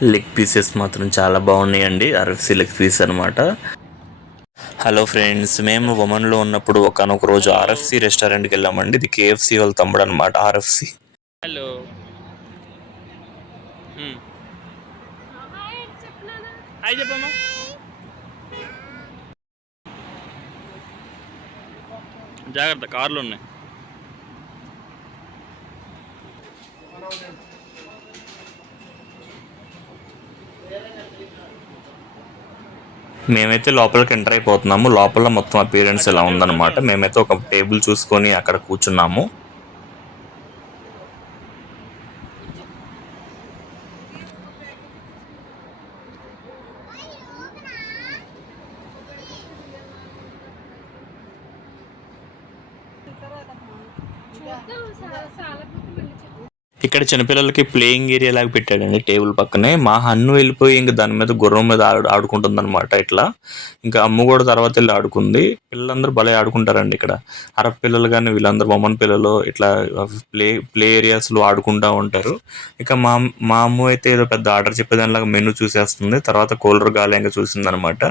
Leg pieces మాత్రం చాలా బాగున్నాయండి. ఆర్ఎఫ్సి లెగ్ పీస్ అనమాట. హలో ఫ్రెండ్స్, మేము ఒమన్లో ఉన్నప్పుడు ఒకనొక రోజు ఆర్ఎఫ్సి రెస్టారెంట్కి వెళ్ళామండి. ఇది కేఎఫ్సి వాళ్ళ తమ్ముడు అనమాట ఆర్ఎఫ్సి. హలో హాయ్ చెప్పమ్మా. జాగ్రత్త, కార్లు ఉన్నాయి. మేమైతే లోపలికి ఎంటర్ అయిపోతున్నాము. లోపల మొత్తం అపీరెన్స్ ఇలా ఉందన్నమాట. మేమైతే ఒక టేబుల్ చూసుకొని అక్కడ కూర్చున్నాము. ఇక్కడ చిన్నపిల్లలకి ప్లేయింగ్ ఏరియా లాగా పెట్టాడండి టేబుల్ పక్కనే. మా హన్ను వెళ్ళిపోయి ఇంకా దాని మీద గుర్రం మీద ఆడుకుంటుంది అనమాట. ఇట్లా ఇంకా అమ్మ కూడా తర్వాత వెళ్ళి ఆడుకుంది. పిల్లలందరూ భలే ఆడుకుంటారండి ఇక్కడ. అరబ్ పిల్లలు కానీ వీళ్ళందరూ ఒమన్ పిల్లలు ఇట్లా ప్లే ఏరియాస్లో ఆడుకుంటూ ఉంటారు. ఇక మా అమ్మ అయితే ఏదో పెద్ద ఆర్డర్ చెప్పేదానిలాగా మెనూ చూసేస్తుంది. తర్వాత కూలర్ గాలి ఇంకా చూసింది అనమాట.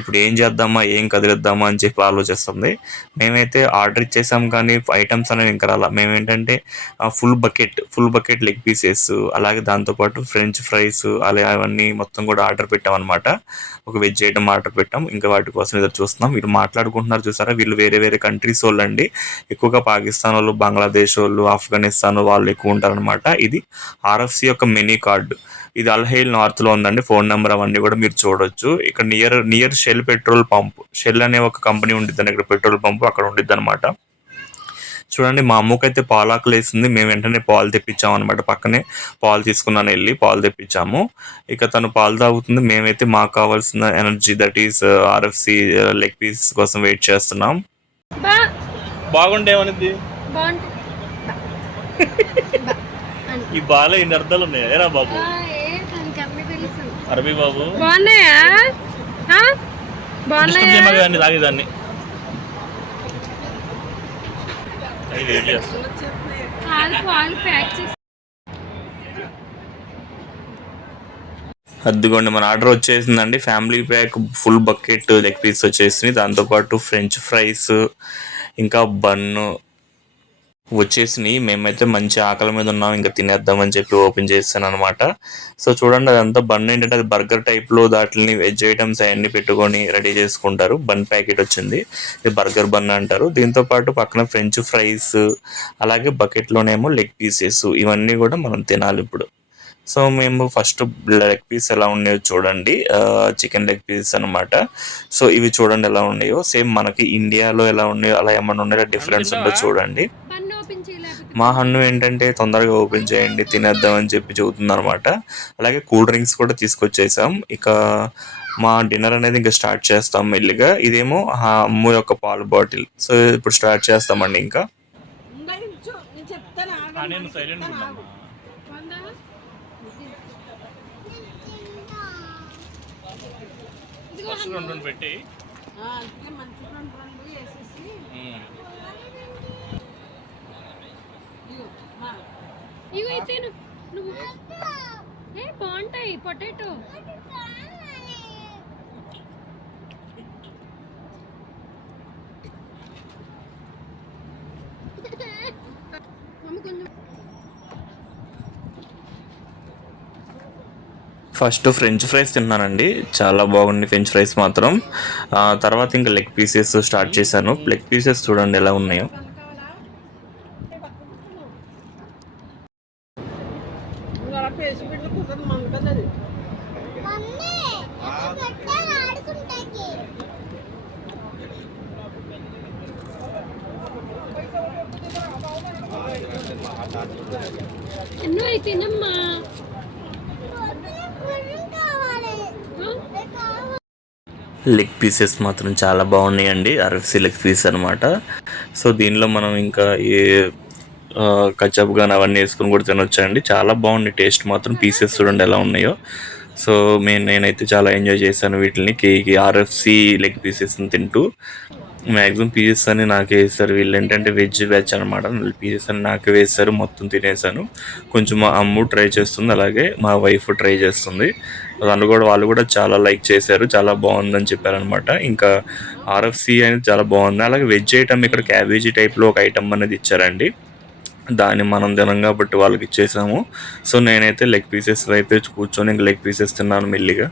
ఇప్పుడు ఏం చేద్దామా, ఏం కదిలిద్దామా అని చెప్పి ఆలోచిస్తుంది. మేమైతే ఆర్డర్ ఇచ్చేసాం కానీ ఐటమ్స్ అనేవి ఇంకా రాలా. మేమేంటంటే ఫుల్ బకెట్ లెగ్ పీసెస్, అలాగే దాంతోపాటు ఫ్రెంచ్ ఫ్రైస్, అలాగే అవన్నీ మొత్తం కూడా ఆర్డర్ పెట్టాం అనమాట. ఒక వెజ్ ఐటమ్ ఆర్డర్ పెట్టాం. ఇంకా వాటి కోసం ఎదురు చూస్తున్నాం. వీళ్ళు మాట్లాడుకుంటున్నారు చూసారా, వీళ్ళు వేరే వేరే కంట్రీస్ వాళ్ళు అండి. ఎక్కువగా పాకిస్తాన్ వాళ్ళు, బంగ్లాదేశ్ వాళ్ళు, ఆఫ్ఘనిస్తాన్ వాళ్ళు ఎక్కువ ఉంటారనమాట. ఇది ఆర్ఎఫ్సి యొక్క మెనీ కార్డు. ఇది అల్హైల్ నార్త్లో ఉందండి. ఫోన్ నెంబర్ అవన్నీ కూడా మీరు చూడొచ్చు. ఇక్కడ near Shell petrol pump, Shell అనే ఒక కంపెనీ ఉండిద్దండి ఇక్కడ పెట్రోల్ పంప్, అక్కడ ఉండిద్ది అనమాట. చూడండి, మా అమ్మకైతే పాలు ఆకలి వేసింది. మేము వెంటనే పాలు తెప్పించాము అనమాట. పక్కనే పాలు తీసుకున్నాను, వెళ్ళి పాలు తెప్పించాము. ఇక తను పాలు తాగుతుంది. మేమైతే మాకు కావాల్సిన energy, that is RFC leg piece కోసం వెయిట్ చేస్తున్నాం. బాగుండేమనిది ఈ బాల ఇన్ని అర్థాలు ఉన్నాయి. ఏరా బాబు, అరబీ బాబు తాగేదాన్ని. అదిగోండి, మన ఆర్డర్ వచ్చేసిందండి. Family pack full bucket leg piece వచ్చేసింది. దాంతోపాటు ఫ్రెంచ్ ఫ్రైస్, ఇంకా బన్ను వచ్చేసినాయి. మేమైతే మంచి ఆకలి మీద ఉన్నాం, ఇంకా తినేద్దామని చెప్పి ఓపెన్ చేస్తాను అనమాట. సో చూడండి, అదంతా బన్ ఏంటంటే అది బర్గర్ టైప్లో దాటిని వెజ్ ఐటమ్స్ అవన్నీ పెట్టుకొని రెడీ చేసుకుంటారు. బన్ ప్యాకెట్ వచ్చింది, ఇది బర్గర్ బన్ అంటారు. దీంతోపాటు పక్కన ఫ్రెంచ్ ఫ్రైస్, అలాగే బకెట్లోనేమో లెగ్ పీసెస్, ఇవన్నీ కూడా మనం తినాలి ఇప్పుడు. సో మేము ఫస్ట్ లెగ్ పీస్ ఎలా ఉన్నాయో చూడండి. చికెన్ లెగ్ పీస్ అనమాట. సో ఇవి చూడండి ఎలా ఉన్నాయో. సేమ్ మనకి ఇండియాలో ఎలా ఉన్నాయో అలా ఏమన్నా ఉన్నాయో డిఫరెన్స్ ఉందో చూడండి. మా హన్ను ఏంటంటే తొందరగా ఓపెన్ చేయండి, తినేద్దామని చెప్పి చెబుతుంది అనమాట. అలాగే కూల్ డ్రింక్స్ కూడా తీసుకొచ్చేసాం. ఇక మా డిన్నర్ అనేది ఇంకా స్టార్ట్ చేస్తాం మెల్లిగా. ఇదేమో అమ్ము యొక్క పాల బాటిల్. సో ఇప్పుడు స్టార్ట్ చేస్తామండి. ఇంకా పెట్టి ఇగో అయితే నువ్వు బాగుంటాయి పొటాటో. ఫస్ట్ ఫ్రెంచ్ ఫ్రైస్ తిన్నానండి, చాలా బాగుంది ఫ్రెంచ్ ఫ్రైస్ మాత్రం. తర్వాత ఇంకా లెగ్ పీసెస్ స్టార్ట్ చేశాను. లెగ్ పీసెస్ చూడండి ఎలా ఉన్నాయో. ఎన్నో అయితేనమ్మా. లెగ్ పీసెస్ మాత్రం చాలా బాగున్నాయండి. ఆర్ఎఫ్సి లెగ్ పీస్ అనమాట. సో దీనిలో మనం ఇంకా ఏ కచప్ కానీ అవన్నీ వేసుకొని కూడా తినొచ్చండి. చాలా బాగుంది టేస్ట్ మాత్రం. పీసెస్ చూడండి ఎలా ఉన్నాయో. సో నేనైతే చాలా ఎంజాయ్ చేశాను వీటిని, ఆర్ఎఫ్సి లెగ్ పీసెస్ని తింటూ. మ్యాక్సిమం పీసెస్ అని నాకే వేస్తారు. వీళ్ళు ఏంటంటే వెజ్ బ్యాచ్ అనమాట. పీసెస్ అని నాకే వేస్తారు. మొత్తం తినేసాను. కొంచెం మా అమ్ము ట్రై చేస్తుంది, అలాగే మా వైఫ్ ట్రై చేస్తుంది. వాళ్ళు కూడా చాలా లైక్ చేశారు, చాలా బాగుందని చెప్పారనమాట. ఇంకా ఆర్ఎఫ్సి అనేది చాలా బాగుంది. అలాగే వెజ్ ఐటమ్ ఇక్కడ క్యాబేజీ టైప్లో ఒక ఐటమ్ అనేది ఇచ్చారండి. దాన్ని మనం తినం కాబట్టి వాళ్ళకి ఇచ్చేసాము. సో నేనైతే లెగ్ పీసెస్ వైపు కూర్చొని ఇంక లెగ్ పీసెస్ తిన్నాను మెల్లిగా.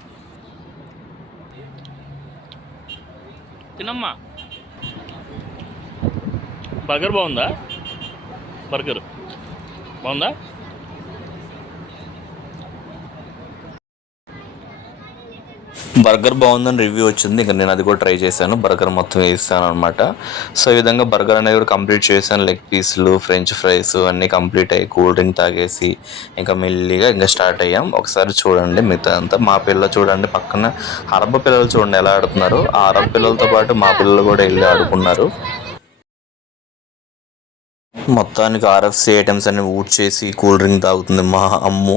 తినమ్మా. బర్గర్ బాగుందా? బర్గర్ బాగుందా? బర్గర్ బాగుందని రివ్యూ వచ్చింది. ఇంకా నేను అది కూడా ట్రై చేశాను. బర్గర్ మొత్తం వేస్తాను అనమాట. సో ఈ విధంగా బర్గర్ అనేది కూడా కంప్లీట్ చేశాను. లెగ్ పీసులు, ఫ్రెంచ్ ఫ్రైస్ అన్నీ కంప్లీట్ అయ్యి కూల్ డ్రింక్ తాగేసి ఇంకా మెల్లిగా ఇంకా స్టార్ట్ అయ్యాం. ఒకసారి చూడండి మిగతా అంతా. మా పిల్లలు చూడండి, పక్కన అరబ్ పిల్లలు చూడండి ఎలా ఆడుతున్నారు. ఆ అరబ్ పిల్లలతో పాటు మా పిల్లలు కూడా వెళ్ళి ఆడుకున్నారు. మొత్తానికి ఆర్ఎఫ్సి ఐటమ్స్ అన్ని ఊడ్ చేసి కూల్ డ్రింక్ తాగుతుంది మా అమ్ము.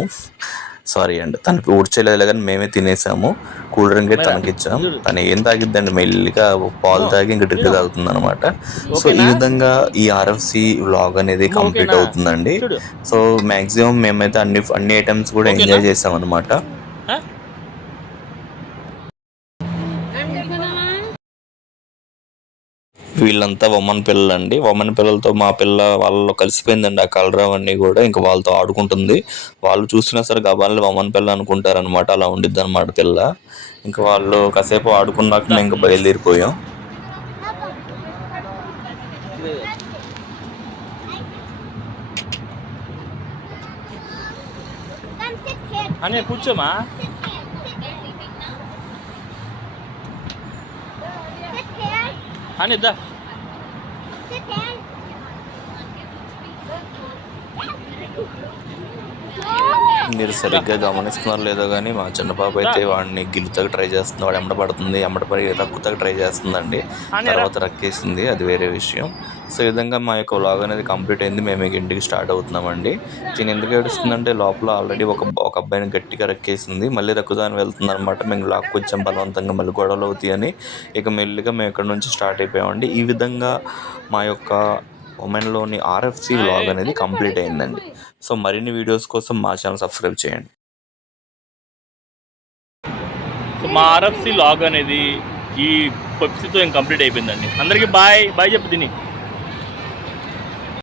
సారీ అండి, తనకి ఊడ్చేయలేదు కానీ మేమే తినేసాము. కూల్ డ్రింక్ అయితే తనకి ఇచ్చాం. తను ఏం తాగిద్దండి, మెల్లిగా పాలు తాగి ఇంకా డ్రింక్ తాగుతుంది అనమాట. సో ఈ విధంగా ఈ ఆర్ఎఫ్సి వ్లాగ్ అనేది కంప్లీట్ అవుతుందండి. సో మ్యాక్సిమం మేమైతే అన్ని ఐటమ్స్ కూడా ఎంజాయ్ చేసాం అనమాట. వీళ్ళంతా వమన్ పిల్లలు అండి. వమన్ పిల్లలతో మా పిల్ల వాళ్ళలో కలిసిపోయిందండి. ఆ కలర్ అవన్నీ కూడా ఇంకా వాళ్ళతో ఆడుకుంటుంది. వాళ్ళు చూసినా సరే గబాలని వమన్ పిల్ల అనుకుంటారనమాట. అలా ఉండిద్ది అనమాట పిల్ల. ఇంకా వాళ్ళు కాసేపు ఆడుకున్నాక మేము ఇంకా బయలుదేరిపోయాం. అనే కూర్చోమా. అనిద్దా మీరు సరిగ్గా గమనిస్తున్నారు లేదో కానీ మా చిన్న పాప అయితే వాడిని గిల్లుతాకి ట్రై చేస్తుంది. వాడు ఎంబడపడుతుంది, ఎంబడపడి రక్కుతాకి ట్రై చేస్తుందండి. తర్వాత రక్కేసింది, అది వేరే విషయం. సో ఈ విధంగా మా యొక్క వ్లాగ్ అనేది కంప్లీట్ అయింది. మేము ఇంటికి స్టార్ట్ అవుతున్నామండి. దీని ఎందుకు ఏడుస్తుందంటే లోపల ఆల్రెడీ ఒక అబ్బాయిని గట్టిగా రక్కేసింది. మళ్ళీ రక్కుదాని వెళ్తుంది అనమాట. మేము లాక్కు వచ్చాం బలవంతంగా, మళ్ళీ గొడవలు అవుతాయి అని ఇక మెల్లిగా మేము ఇక్కడ నుంచి స్టార్ట్ అయిపోయామండి. ఈ విధంగా మా యొక్క ఉమెన్లోని ఆర్ఎఫ్సి వ్లాగ్ అనేది కంప్లీట్ అయిందండి. సో మరిన్ని వీడియోస్ కోసం మా ఛానల్ సబ్స్క్రైబ్ చేయండి. సో మా ఆర్ఎఫ్సి లాగ్ అనేది ఈ పెప్సీతో కంప్లీట్ అయిపోయిందండి. అందరికీ బాయ్ బాయ్ చెప్పు తిని.